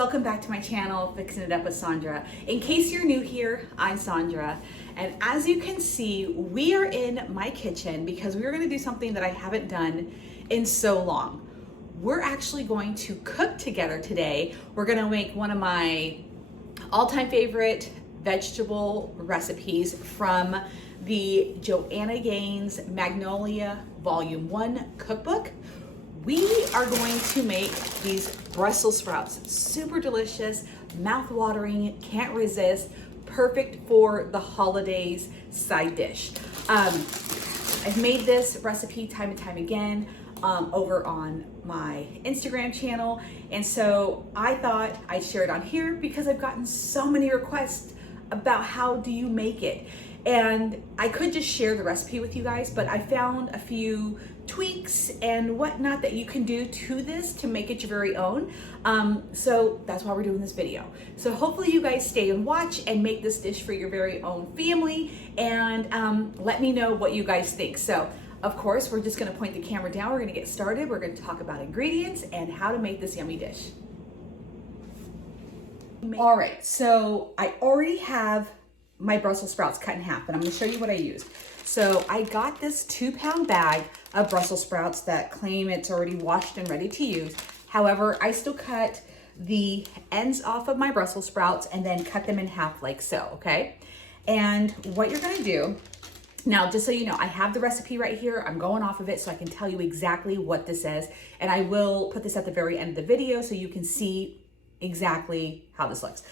welcome back to my channel, Fixing It Up with Sandra. In case you're new here, I'm Sandra, and as you can see, we are in my kitchen because we're gonna do something that I haven't done in so long. We're actually going to cook together today. We're gonna make one of my all-time favorite vegetable recipes from the Joanna Magnolia Volume 1 cookbook. We are going to make these Brussels sprouts. Super delicious, mouth-watering, can't resist, perfect for the holidays side dish. I've made this recipe time and time again over on my Instagram channel, and so I thought I'd share it on here because I've gotten so many requests about how do you make it. And I could just share the recipe with you guys, but I found a few tweaks and whatnot that you can do to this to make it your very own. So that's why we're doing this video. So hopefully you guys stay and watch and make this dish for your very own family, and let me know what you guys think. So of course, we're just gonna point the camera down. We're gonna get started. We're gonna talk about ingredients and how to make this yummy dish. All right, so I already have my Brussels sprouts cut in half, and I'm gonna show you what I used. So I got this 2-pound bag of Brussels sprouts that claim it's already washed and ready to use. However, I still cut the ends off of my Brussels sprouts and then cut them in half like so, okay? And what you're gonna do, now just so you know, I have the recipe right here. I'm going off of it so I can tell you exactly what this is. And I will put this at the very end of the video so you can see exactly how this looks.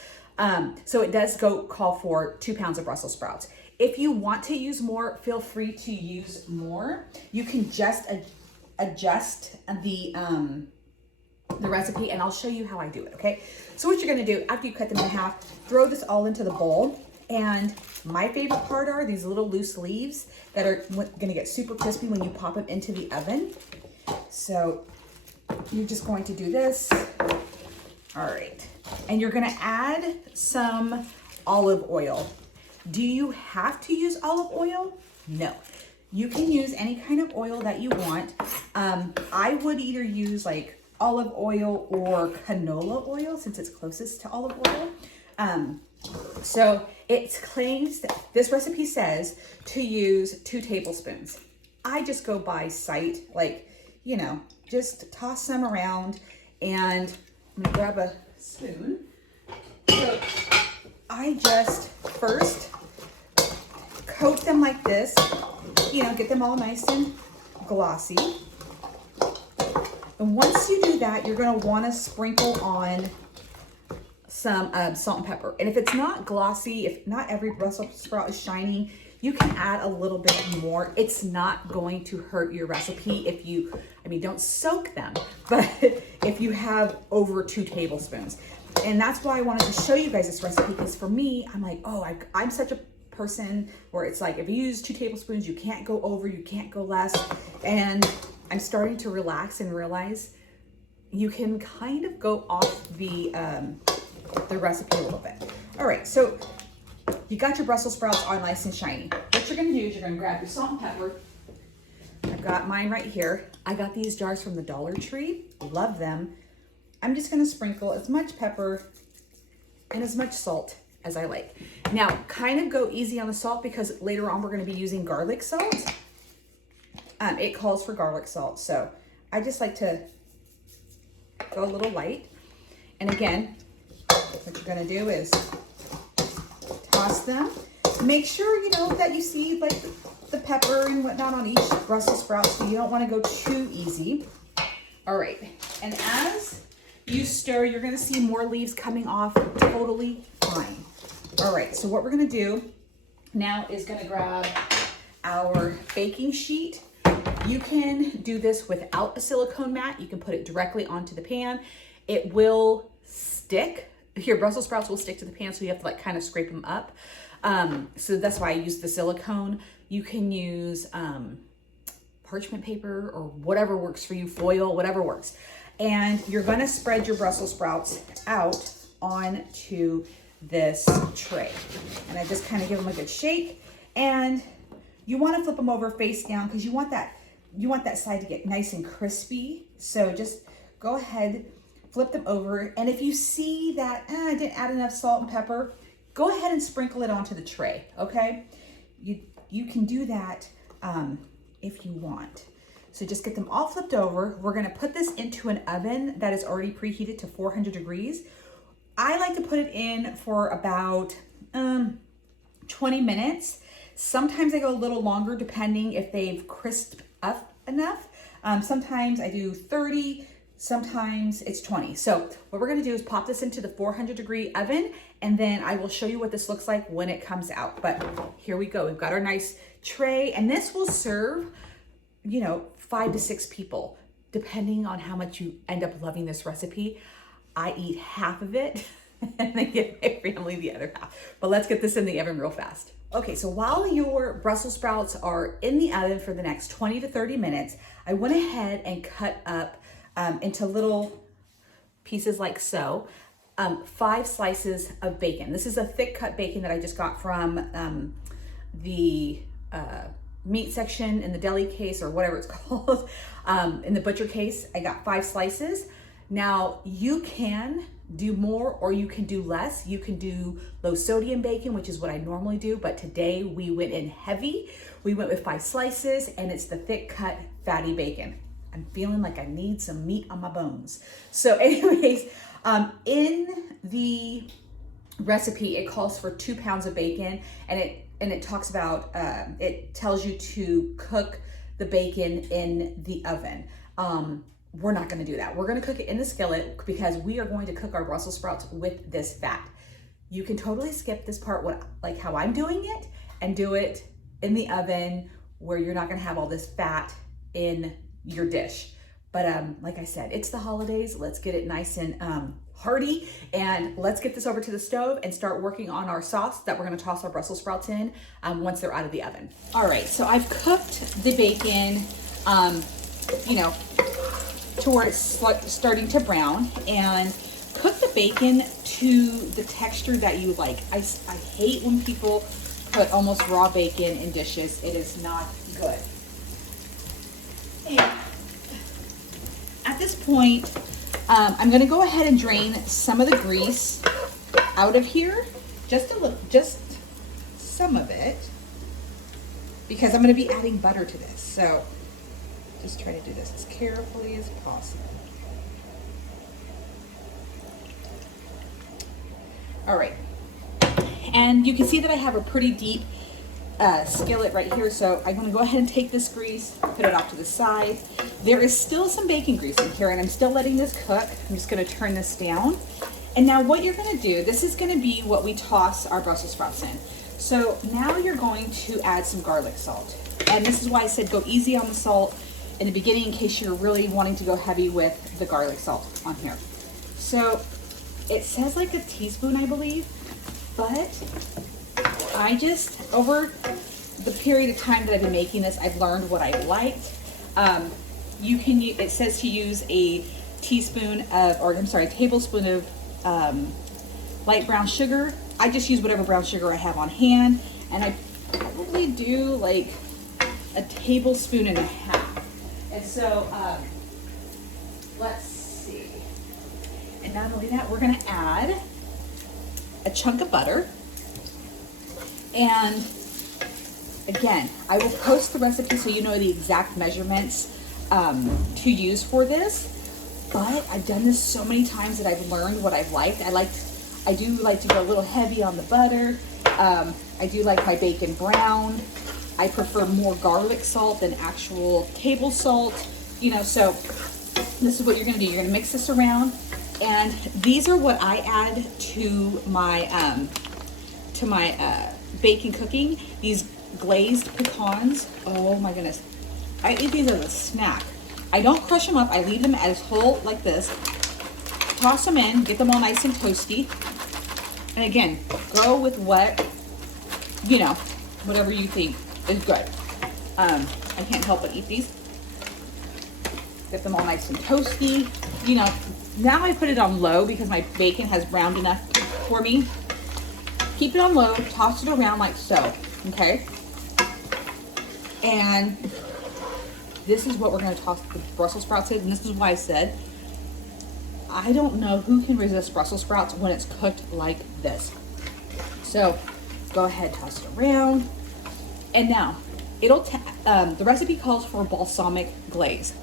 So it does call for 2 pounds of Brussels sprouts. If you want to use more, feel free to use more. You can just adjust the recipe, and I'll show you how I do it, okay? So what you're gonna do, after you cut them in half, throw this all into the bowl. And my favorite part are these little loose leaves that are gonna get super crispy when you pop them into the oven. So you're just going to do this. All right. And you're gonna add some olive oil. Do you have to use olive oil? No. You can use any kind of oil that you want. I would either use like olive oil or canola oil since it's closest to olive oil. So it claims that this recipe says to use 2 tablespoons. I just go by sight, like, you know, just toss them around, and I'm gonna grab a spoon. So I just first coat them like this, you know, get them all nice and glossy. And once you do that, you're gonna wanna sprinkle on some salt and pepper. And if it's not glossy, if not every Brussels sprout is shiny, you can add a little bit more. It's not going to hurt your recipe if you, I mean, don't soak them, but if you have over 2 tablespoons. And that's why I wanted to show you guys this recipe, because for me, I'm like, oh, I'm such a person where it's like, if you use 2 tablespoons, you can't go over, you can't go less. And I'm starting to relax and realize you can kind of go off the recipe a little bit. All right, so you got your Brussels sprouts all nice and shiny. What you're gonna do is you're gonna grab your salt and pepper. I've got mine right here. I got these jars from the Dollar Tree, love them. I'm just gonna sprinkle as much pepper and as much salt as I like. Now, kind of go easy on the salt because later on we're gonna be using garlic salt. It calls for garlic salt, so I just like to go a little light. And again, what you're gonna do is toss them. Make sure, you know, that you see like the pepper and whatnot on each Brussels sprout, so you don't wanna go too easy. All right, and as you stir, you're gonna see more leaves coming off, totally fine. All right, so what we're gonna do now is gonna grab our baking sheet. You can do this without a silicone mat. You can put it directly onto the pan. It will stick. Your Brussels sprouts will stick to the pan, so you have to like kind of scrape them up. So that's why I use the silicone. You can use parchment paper or whatever works for you, foil, whatever works. And you're gonna spread your Brussels sprouts out onto this tray. And I just kind of give them a good shake. And you wanna flip them over face down because you want that side to get nice and crispy. So just go ahead, flip them over. And if you see that I didn't add enough salt and pepper, go ahead and sprinkle it onto the tray, okay? You can do that if you want. So just get them all flipped over. We're gonna put this into an oven that is already preheated to 400 degrees. I like to put it in for about 20 minutes. Sometimes I go a little longer depending if they've crisped up enough. Sometimes I do 30, sometimes it's 20. So what we're gonna do is pop this into the 400 degree oven, and then I will show you what this looks like when it comes out. But here we go. We've got our nice tray, and this will serve, 5 to 6 people, depending on how much you end up loving this recipe. I eat half of it and then give my family the other half. But let's get this in the oven real fast. Okay, so while your Brussels sprouts are in the oven for the next 20 to 30 minutes, I went ahead and cut up into little pieces like so, 5 slices of bacon. This is a thick cut bacon that I just got from the meat section in the deli case, or whatever it's called, in the butcher case. I got 5 slices. Now you can do more or you can do less. You can do low sodium bacon, which is what I normally do, but today we went in heavy. We went with 5 slices, and it's the thick cut fatty bacon. I'm feeling like I need some meat on my bones. So anyways, in the recipe, it calls for 2 pounds of bacon, and it talks about, it tells you to cook the bacon in the oven. We're not gonna do that. We're gonna cook it in the skillet because we are going to cook our Brussels sprouts with this fat. You can totally skip this part, like how I'm doing it, and do it in the oven where you're not gonna have all this fat in your dish. But like I said, it's the holidays. Let's get it nice and hearty, and let's get this over to the stove and start working on our sauce that we're gonna toss our Brussels sprouts in once they're out of the oven. All right, so I've cooked the bacon, to where it's starting to brown, and cook the bacon to the texture that you like. I hate when people put almost raw bacon in dishes. It is not good. And at this point, I'm gonna go ahead and drain some of the grease out of here, just some of it, because I'm gonna be adding butter to this. So just try to do this as carefully as possible. All right, and you can see that I have a pretty deep skillet right here, so I'm gonna go ahead and take this grease, put it off to the side. There is still some bacon grease in here, and I'm still letting this cook. I'm just gonna turn this down. And now what you're gonna do, this is gonna be what we toss our Brussels sprouts in. So now you're going to add some garlic salt. And this is why I said go easy on the salt in the beginning, in case you're really wanting to go heavy with the garlic salt on here. So it says like a teaspoon, I believe, but I just, over the period of time that I've been making this, I've learned what I liked. It says to use a tablespoon of light brown sugar. I just use whatever brown sugar I have on hand, and I probably do like a tablespoon and a half. And so, let's see. And not only that, we're gonna add a chunk of butter. And again, I will post the recipe so you know the exact measurements to use for this. But I've done this so many times that I've learned what I've liked. I do like to go a little heavy on the butter. I do like my bacon browned. I prefer more garlic salt than actual table salt, so this is what you're gonna do. You're gonna mix this around, and these are what I add to my bacon cooking. These glazed pecans, oh my goodness. I eat these as a snack. I don't crush them up, I leave them as whole like this. Toss them in, get them all nice and toasty. And again, go with whatever you think is good. I can't help but eat these. Get them all nice and toasty. Now I put it on low because my bacon has browned enough for me. Keep it on low, toss it around like so, okay? And this is what we're gonna toss the Brussels sprouts in, and this is why I said I don't know who can resist Brussels sprouts when it's cooked like this. So go ahead, toss it around. And now the recipe calls for balsamic glaze,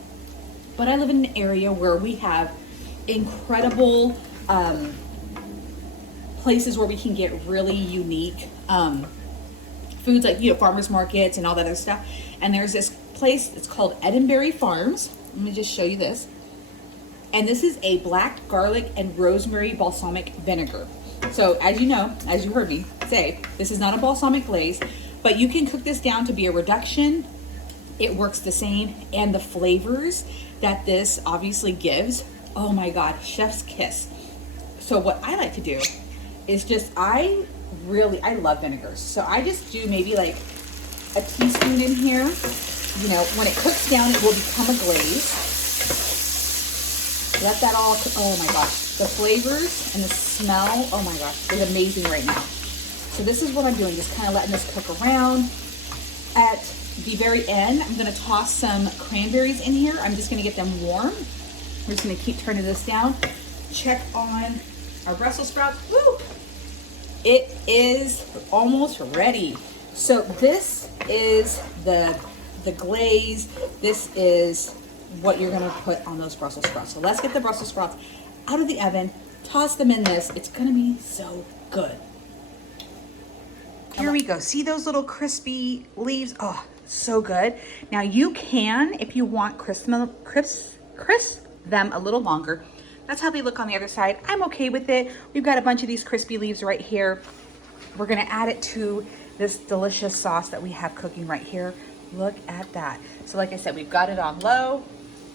but I live in an area where we have incredible places where we can get really unique foods, like, you know, farmers markets and all that other stuff. And there's this place, it's called Edinburgh Farms. Let me just show you this. And this is a black garlic and rosemary balsamic vinegar. So as you know, as you heard me say, this is not a balsamic glaze, but you can cook this down to be a reduction. It works the same. And the flavors that this obviously gives, oh my God, chef's kiss. So what I like to do is just, I love vinegars. So I just do maybe like a teaspoon in here. You know, when it cooks down, it will become a glaze. Let that all, oh my gosh, the flavors and the smell, oh my gosh, is amazing right now. So this is what I'm doing, just kind of letting this cook around. At the very end, I'm gonna toss some cranberries in here. I'm just gonna get them warm. We're just gonna keep turning this down. Check on our Brussels sprouts. Woo! It is almost ready. So this is the glaze. This is what you're gonna put on those Brussels sprouts. So let's get the Brussels sprouts out of the oven, toss them in this. It's gonna be so good. Here we go. See those little crispy leaves? Oh, so good. Now you can, if you want, crisp them a little longer. That's how they look on the other side. I'm okay with it. We've got a bunch of these crispy leaves right here. We're gonna add it to this delicious sauce that we have cooking right here. Look at that. So like I said, we've got it on low.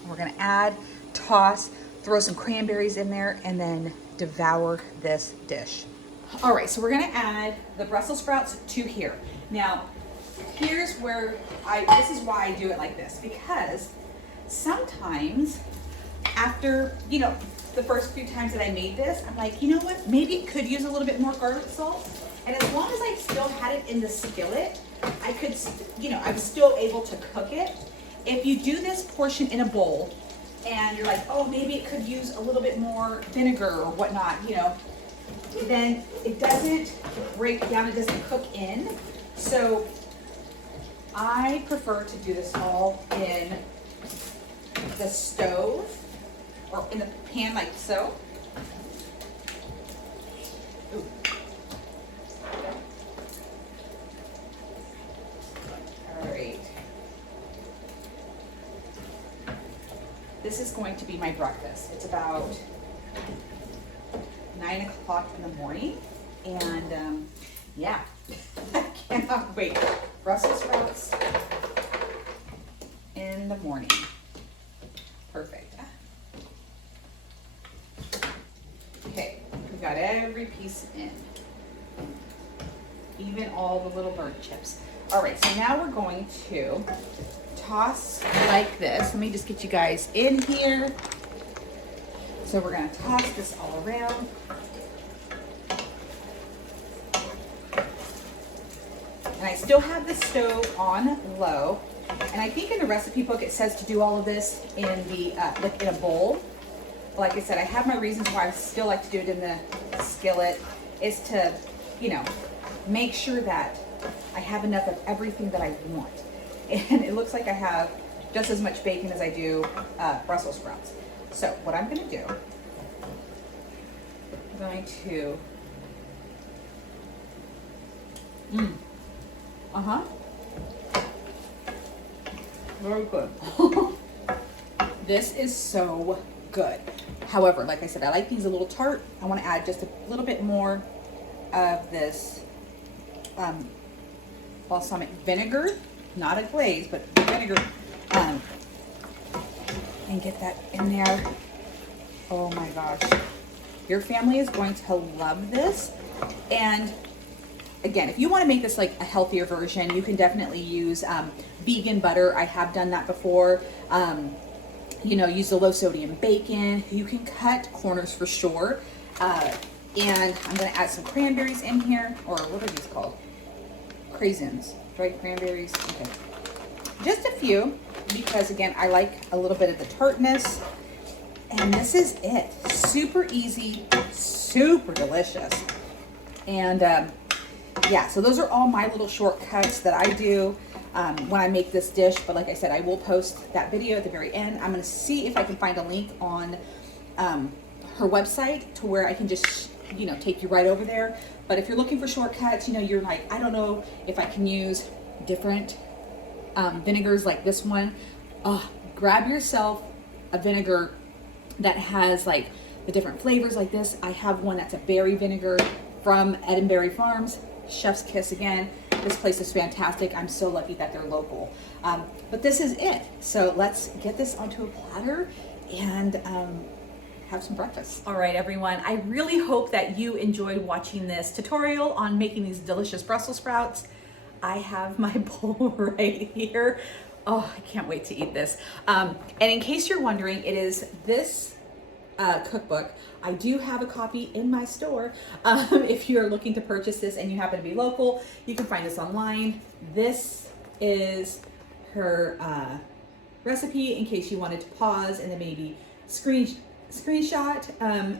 We're gonna add, toss, throw some cranberries in there, and then devour this dish. All right, so we're gonna add the Brussels sprouts to here. Now, here's where this is why I do it like this, because sometimes after, you know, the first few times that I made this, I'm like, you know what, maybe it could use a little bit more garlic salt. And as long as I still had it in the skillet, I could, you know, I was still able to cook it. If you do this portion in a bowl and you're like, oh, maybe it could use a little bit more vinegar or whatnot, you know, then it doesn't break down, it doesn't cook in. So I prefer to do this all in the stove or in the pan like so. Ooh. All right. This is going to be my breakfast. It's about 9 o'clock in the morning, and yeah, I cannot wait. Brussels sprouts in the morning. Perfect. Okay, we've got every piece in, even all the little bird chips. All right, so now we're going to toss like this. Let me just get you guys in here. So we're gonna toss this all around. And I still have the stove on low. And I think in the recipe book it says to do all of this in the like in a bowl. Like I said, I have my reasons why I still like to do it in the skillet, is to, you know, make sure that I have enough of everything that I want. And it looks like I have just as much bacon as I do Brussels sprouts. So what I'm gonna do, I'm going to, very good. This is so good. However, like I said, I like these a little tart. I want to add just a little bit more of this balsamic vinegar, not a glaze, but vinegar, and get that in there. Oh my gosh. Your family is going to love this. And again, if you want to make this like a healthier version, you can definitely use vegan butter. I have done that before. You know, use the low sodium bacon. You can cut corners for sure. And I'm going to add some cranberries in here, or what are these called? Craisins, dried cranberries. Okay. Just a few, because again, I like a little bit of the tartness. And this is it. Super easy, super delicious. And yeah, so those are all my little shortcuts that I do when I make this dish. But like I said, I will post that video at the very end. I'm going to see if I can find a link on her website to where I can just, you know, take you right over there. But if you're looking for shortcuts, you know, you're like, I don't know if I can use different vinegars like this one. Grab yourself a vinegar that has like the different flavors like this. I have one that's a berry vinegar from Edinburgh Farms. Chef's kiss again. This place is fantastic. I'm so lucky that they're local. But this is it. So let's get this onto a platter and have some breakfast. All right, everyone. I really hope that you enjoyed watching this tutorial on making these delicious Brussels sprouts. I have my bowl right here. Oh, I can't wait to eat this. And in case you're wondering, it is this cookbook. I do have a copy in my store. If you're looking to purchase this and you happen to be local, you can find this online. This is her recipe in case you wanted to pause and then maybe screenshot.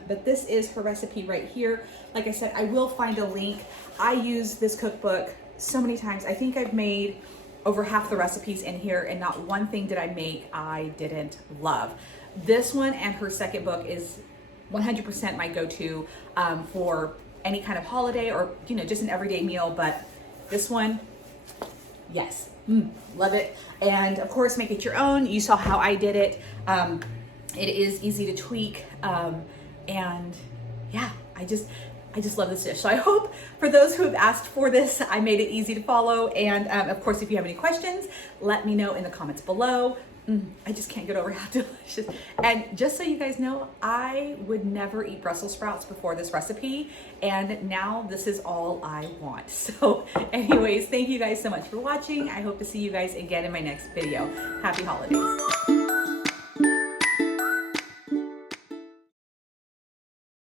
But this is her recipe right here. Like I said, I will find a link. I use this cookbook so many times. I think I've made over half the recipes in here, and not one thing did I make I didn't love. This one and her second book is 100% my go-to for any kind of holiday or, you know, just an everyday meal. But this one, yes, love it. And of course, make it your own. You saw how I did it. It is easy to tweak, and yeah, I just love this dish. So I hope for those who have asked for this, I made it easy to follow. And of course, if you have any questions, let me know in the comments below. I just can't get over how delicious. And just so you guys know, I would never eat Brussels sprouts before this recipe. And now this is all I want. So anyways, thank you guys so much for watching. I hope to see you guys again in my next video. Happy holidays.